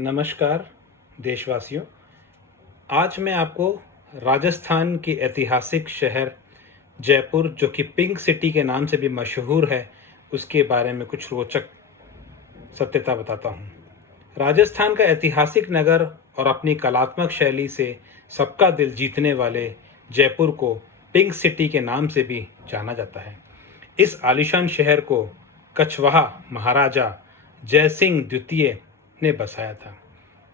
नमस्कार देशवासियों। आज मैं आपको राजस्थान के ऐतिहासिक शहर जयपुर, जो कि पिंक सिटी के नाम से भी मशहूर है, उसके बारे में कुछ रोचक सत्यता बताता हूँ। राजस्थान का ऐतिहासिक नगर और अपनी कलात्मक शैली से सबका दिल जीतने वाले जयपुर को पिंक सिटी के नाम से भी जाना जाता है। इस आलीशान शहर को कछवाहा महाराजा जयसिंह द्वितीय ने बसाया था।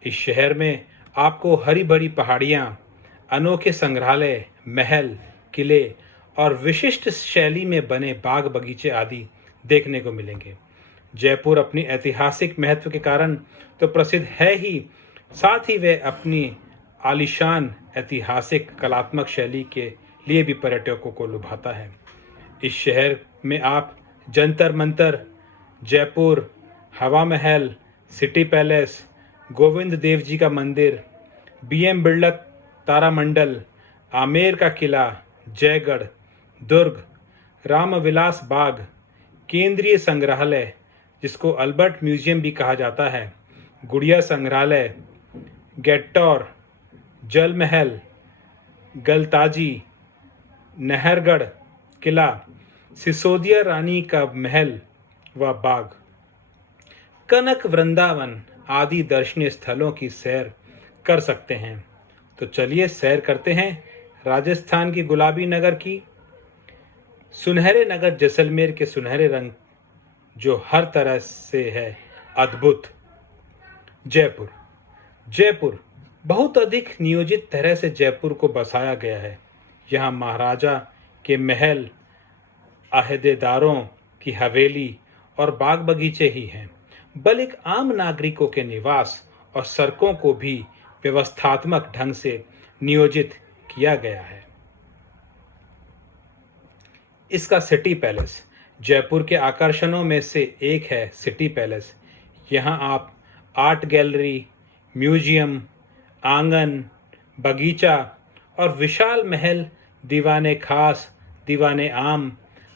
इस शहर में आपको हरी भरी पहाड़ियाँ, अनोखे संग्रहालय, महल, किले और विशिष्ट शैली में बने बाग बगीचे आदि देखने को मिलेंगे। जयपुर अपनी ऐतिहासिक महत्व के कारण तो प्रसिद्ध है ही, साथ ही वह अपनी आलीशान ऐतिहासिक कलात्मक शैली के लिए भी पर्यटकों को लुभाता है। इस शहर में आप जंतर मंतर, जयपुर हवा महल, सिटी पैलेस, गोविंद देव जी का मंदिर, बीएम बिड़ला तारामंडल, आमेर का किला, जयगढ़, दुर्ग, रामविलास बाग, केंद्रीय संग्रहालय जिसको अल्बर्ट म्यूजियम भी कहा जाता है, गुड़िया संग्रहालय, गेट्टौर, जल महल, गलताजी, नहरगढ़ किला, सिसोदिया रानी का महल व बाग, कनक वृंदावन आदि दर्शनीय स्थलों की सैर कर सकते हैं। तो चलिए सैर करते हैं राजस्थान की गुलाबी नगर की। सुनहरे नगर जैसलमेर के सुनहरे रंग जो हर तरह से है अद्भुत। जयपुर जयपुर बहुत अधिक नियोजित तरह से जयपुर को बसाया गया है। यहाँ महाराजा के महल, अहदेदारों की हवेली और बाग बगीचे ही हैं, बल्कि आम नागरिकों के निवास और सड़कों को भी व्यवस्थात्मक ढंग से नियोजित किया गया है। इसका सिटी पैलेस जयपुर के आकर्षणों में से एक है। सिटी पैलेस यहाँ आप आर्ट गैलरी, म्यूजियम, आंगन, बगीचा और विशाल महल, दीवाने खास, दीवाने आम,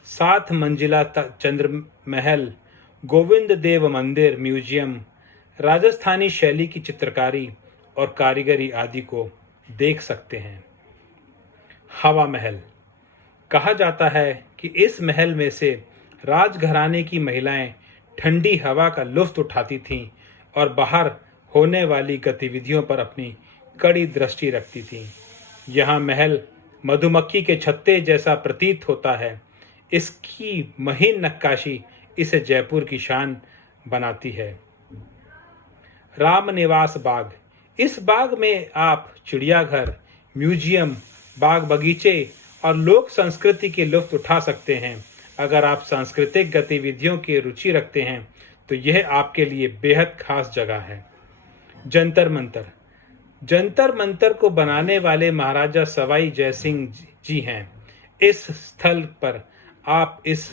7 मंजिला चंद्र महल, गोविंद देव मंदिर, म्यूजियम, राजस्थानी शैली की चित्रकारी और कारीगरी आदि को देख सकते हैं। हवा महल कहा जाता है कि इस महल में से राजघराने की महिलाएं ठंडी हवा का लुत्फ उठाती थीं और बाहर होने वाली गतिविधियों पर अपनी कड़ी दृष्टि रखती थीं। यहाँ महल मधुमक्खी के छत्ते जैसा प्रतीत होता है। इसकी महीन नक्काशी इसे जयपुर की शान बनाती है। रामनिवास बाग, इस बाग में आप चिड़ियाघर, म्यूजियम, बाग बगीचे और लोक संस्कृति के लुत्फ उठा सकते हैं। अगर आप सांस्कृतिक गतिविधियों की रुचि रखते हैं तो यह आपके लिए बेहद खास जगह है। जंतर मंतर, जंतर मंतर को बनाने वाले महाराजा सवाई जयसिंह जी हैं। इस स्थल पर आप इस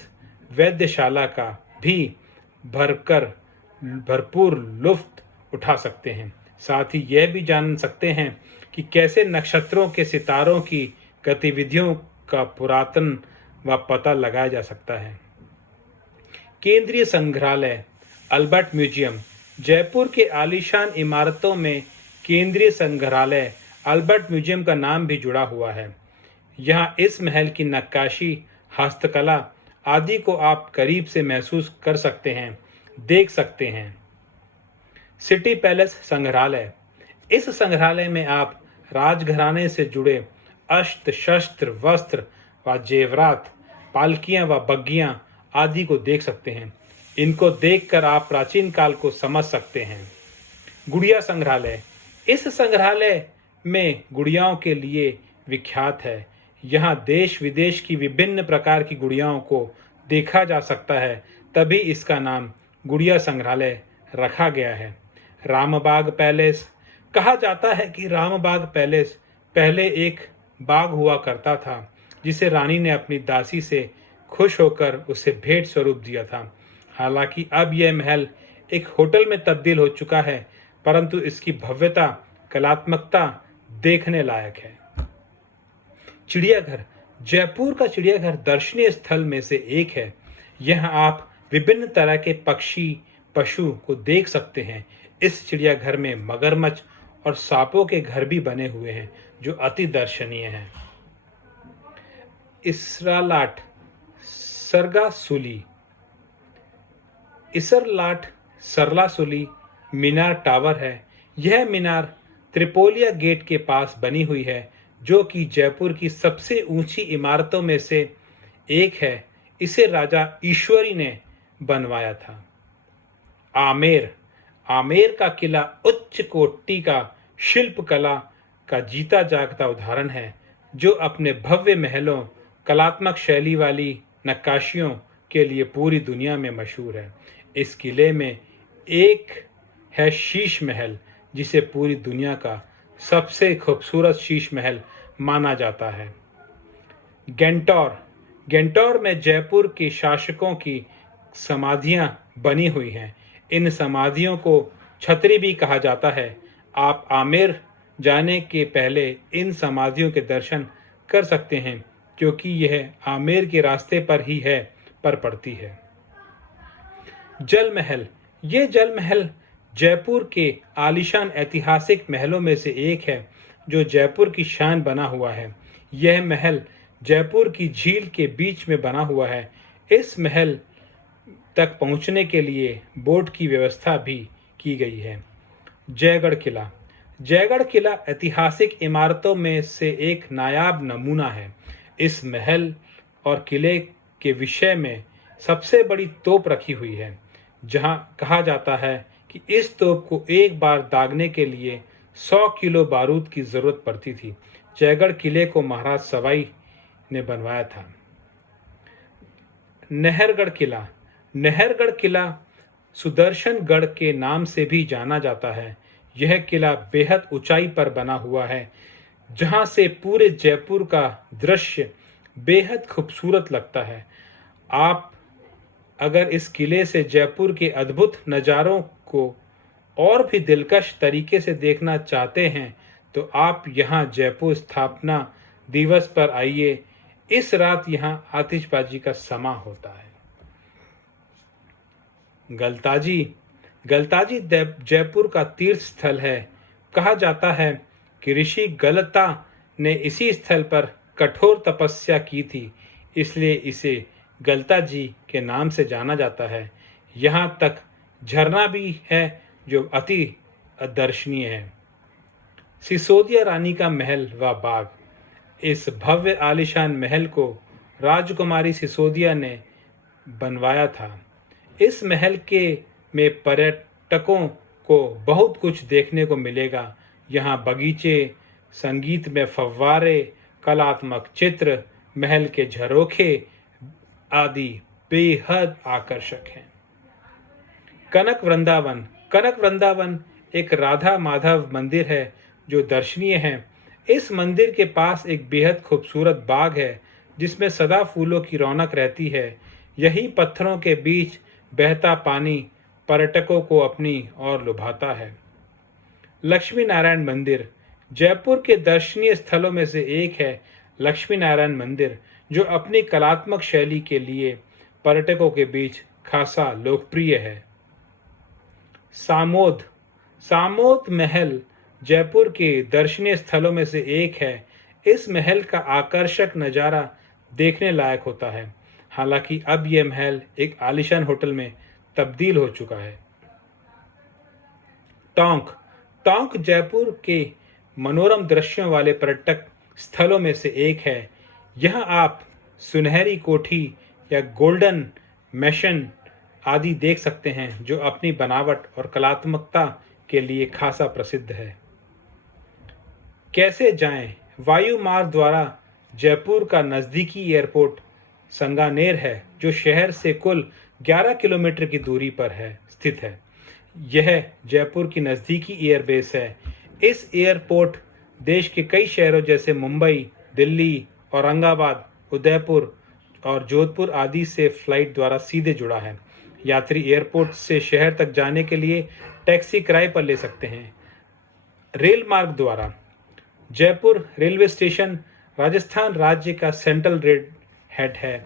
वेधशाला का भी भरपूर लुत्फ उठा सकते हैं। साथ ही यह भी जान सकते हैं कि कैसे नक्षत्रों के सितारों की गतिविधियों का पुरातन व पता लगाया जा सकता है। केंद्रीय संग्रहालय अल्बर्ट म्यूजियम, जयपुर के आलीशान इमारतों में केंद्रीय संग्रहालय अल्बर्ट म्यूजियम का नाम भी जुड़ा हुआ है। यहाँ इस महल की नक्काशी, हस्तकला आदि को आप करीब से महसूस कर सकते हैं, देख सकते हैं। सिटी पैलेस संग्रहालय, इस संग्रहालय में आप राजघराने से जुड़े अस्त्र शस्त्र, वस्त्र व जेवरात, पालकियां व बग्गियां आदि को देख सकते हैं। इनको देखकर आप प्राचीन काल को समझ सकते हैं। गुड़िया संग्रहालय, इस संग्रहालय में गुड़ियाओं के लिए विख्यात है। यहाँ देश विदेश की विभिन्न प्रकार की गुड़ियाओं को देखा जा सकता है, तभी इसका नाम गुड़िया संग्रहालय रखा गया है। रामबाग पैलेस, कहा जाता है कि रामबाग पैलेस पहले एक बाग हुआ करता था जिसे रानी ने अपनी दासी से खुश होकर उसे भेंट स्वरूप दिया था। हालांकि अब यह महल एक होटल में तब्दील हो चुका है, परंतु इसकी भव्यता, कलात्मकता देखने लायक है। चिड़ियाघर, जयपुर का चिड़ियाघर दर्शनीय स्थल में से एक है। यहाँ आप विभिन्न तरह के पक्षी, पशु को देख सकते हैं। इस चिड़ियाघर में मगरमच्छ और सांपों के घर भी बने हुए हैं जो अति दर्शनीय हैं। इसरालाट सरगासुली इसरलाट सरलासुली मीनार टावर है। यह मीनार त्रिपोलिया गेट के पास बनी हुई है, जो कि जयपुर की सबसे ऊंची इमारतों में से एक है। इसे राजा ईश्वरी ने बनवाया था। आमेर आमेर का किला उच्च कोटि का शिल्प कला का जीता जागता उदाहरण है, जो अपने भव्य महलों, कलात्मक शैली वाली नक्काशियों के लिए पूरी दुनिया में मशहूर है। इस किले में एक है शीश महल, जिसे पूरी दुनिया का सबसे खूबसूरत शीश महल माना जाता है। गेंटौर गेंटौर में जयपुर के शासकों की समाधियां बनी हुई हैं। इन समाधियों को छतरी भी कहा जाता है। आप आमेर जाने के पहले इन समाधियों के दर्शन कर सकते हैं, क्योंकि यह आमेर के रास्ते पर ही है पर पड़ती है। जल महल ये जल महल जयपुर के आलीशान ऐतिहासिक महलों में से एक है, जो जयपुर की शान बना हुआ है। यह महल जयपुर की झील के बीच में बना हुआ है। इस महल तक पहुंचने के लिए बोट की व्यवस्था भी की गई है। जयगढ़ किला ऐतिहासिक इमारतों में से एक नायाब नमूना है। इस महल और किले के विषय में सबसे बड़ी तोप रखी हुई है, जहां कहा जाता है कि इस तोप को एक बार दागने के लिए 100 किलो बारूद की जरूरत पड़ती थी। जयगढ़ किले को महाराज सवाई ने बनवाया था। नहरगढ़ किला सुदर्शनगढ़ के नाम से भी जाना जाता है। यह किला बेहद ऊंचाई पर बना हुआ है, जहां से पूरे जयपुर का दृश्य बेहद खूबसूरत लगता है। आप अगर इस किले से जयपुर के अद्भुत नज़ारों को और भी दिलकश तरीके से देखना चाहते हैं, तो आप यहाँ जयपुर स्थापना दिवस पर आइए। इस रात यहाँ आतिशबाजी का समा होता है। गलताजी जयपुर का तीर्थ स्थल है। कहा जाता है कि ऋषि गलता ने इसी स्थल पर कठोर तपस्या की थी, इसलिए इसे गलता जी के नाम से जाना जाता है। यहाँ तक झरना भी है जो अति दर्शनीय है। सिसोदिया रानी का महल व बाग इस भव्य आलीशान महल को राजकुमारी सिसोदिया ने बनवाया था। इस महल में पर्यटकों को बहुत कुछ देखने को मिलेगा। यहाँ बगीचे, संगीत में फव्वारे, कलात्मक चित्र, महल के झरोखे आदि बेहद आकर्षक हैं। कनक वृंदावन एक राधा माधव मंदिर है जो दर्शनीय है। इस मंदिर के पास एक बेहद खूबसूरत बाग है, जिसमें सदा फूलों की रौनक रहती है। यही पत्थरों के बीच बहता पानी पर्यटकों को अपनी ओर लुभाता है। लक्ष्मी नारायण मंदिर जयपुर के दर्शनीय स्थलों में से एक है। लक्ष्मी नारायण मंदिर, जो अपनी कलात्मक शैली के लिए पर्यटकों के बीच खासा लोकप्रिय है। सामोद महल जयपुर के दर्शनीय स्थलों में से एक है। इस महल का आकर्षक नज़ारा देखने लायक होता है। हालांकि अब यह महल एक आलीशान होटल में तब्दील हो चुका है। टोंक जयपुर के मनोरम दृश्यों वाले पर्यटक स्थलों में से एक है। यहाँ आप सुनहरी कोठी या गोल्डन मैशन आदि देख सकते हैं, जो अपनी बनावट और कलात्मकता के लिए खासा प्रसिद्ध है। कैसे जाएं? वायु मार्ग द्वारा जयपुर का नज़दीकी एयरपोर्ट संगानेर है, जो शहर से कुल 11 किलोमीटर की दूरी पर स्थित है। यह जयपुर की नज़दीकी एयरबेस है। इस एयरपोर्ट देश के कई शहरों जैसे मुंबई, दिल्ली, औरंगाबाद, उदयपुर और जोधपुर आदि से फ्लाइट द्वारा सीधे जुड़ा है। यात्री एयरपोर्ट से शहर तक जाने के लिए टैक्सी किराए पर ले सकते हैं। रेल मार्ग द्वारा जयपुर रेलवे स्टेशन राजस्थान राज्य का सेंट्रल रेल हेड है।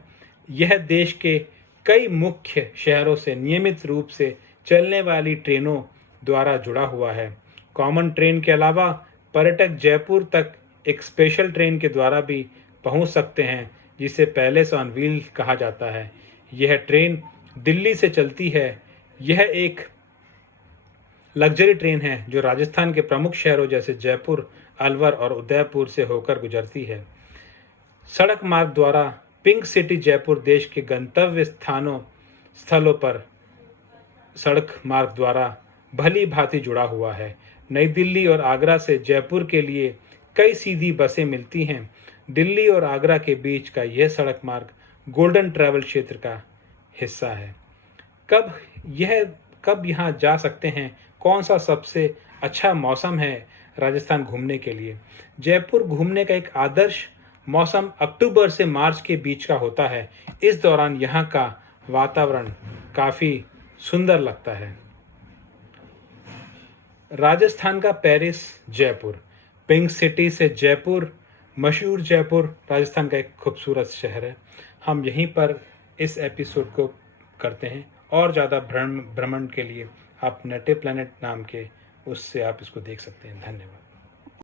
यह देश के कई मुख्य शहरों से नियमित रूप से चलने वाली ट्रेनों द्वारा जुड़ा हुआ है। कॉमन ट्रेन के अलावा पर्यटक जयपुर तक एक स्पेशल ट्रेन के द्वारा भी पहुंच सकते हैं, जिसे पैलेस ऑन व्हील कहा जाता है। यह ट्रेन दिल्ली से चलती है। यह एक लग्जरी ट्रेन है जो राजस्थान के प्रमुख शहरों जैसे जयपुर, अलवर और उदयपुर से होकर गुजरती है। सड़क मार्ग द्वारा पिंक सिटी जयपुर देश के गंतव्य स्थलों पर सड़क मार्ग द्वारा भली भांति जुड़ा हुआ है। नई दिल्ली और आगरा से जयपुर के लिए कई सीधी बसें मिलती हैं। दिल्ली और आगरा के बीच का यह सड़क मार्ग गोल्डन ट्रैवल क्षेत्र का हिस्सा है। कब यहाँ जा सकते हैं? कौन सा सबसे अच्छा मौसम है राजस्थान घूमने के लिए? जयपुर घूमने का एक आदर्श मौसम अक्टूबर से मार्च के बीच का होता है। इस दौरान यहाँ का वातावरण काफ़ी सुंदर लगता है। राजस्थान का पेरिस जयपुर। पिंक सिटी से जयपुर, मशहूर जयपुर राजस्थान का एक खूबसूरत शहर है। हम यहीं पर इस एपिसोड को करते हैं। और ज़्यादा भ्रमण के लिए आप नेटिव प्लैनेट नाम के उससे आप इसको देख सकते हैं। धन्यवाद।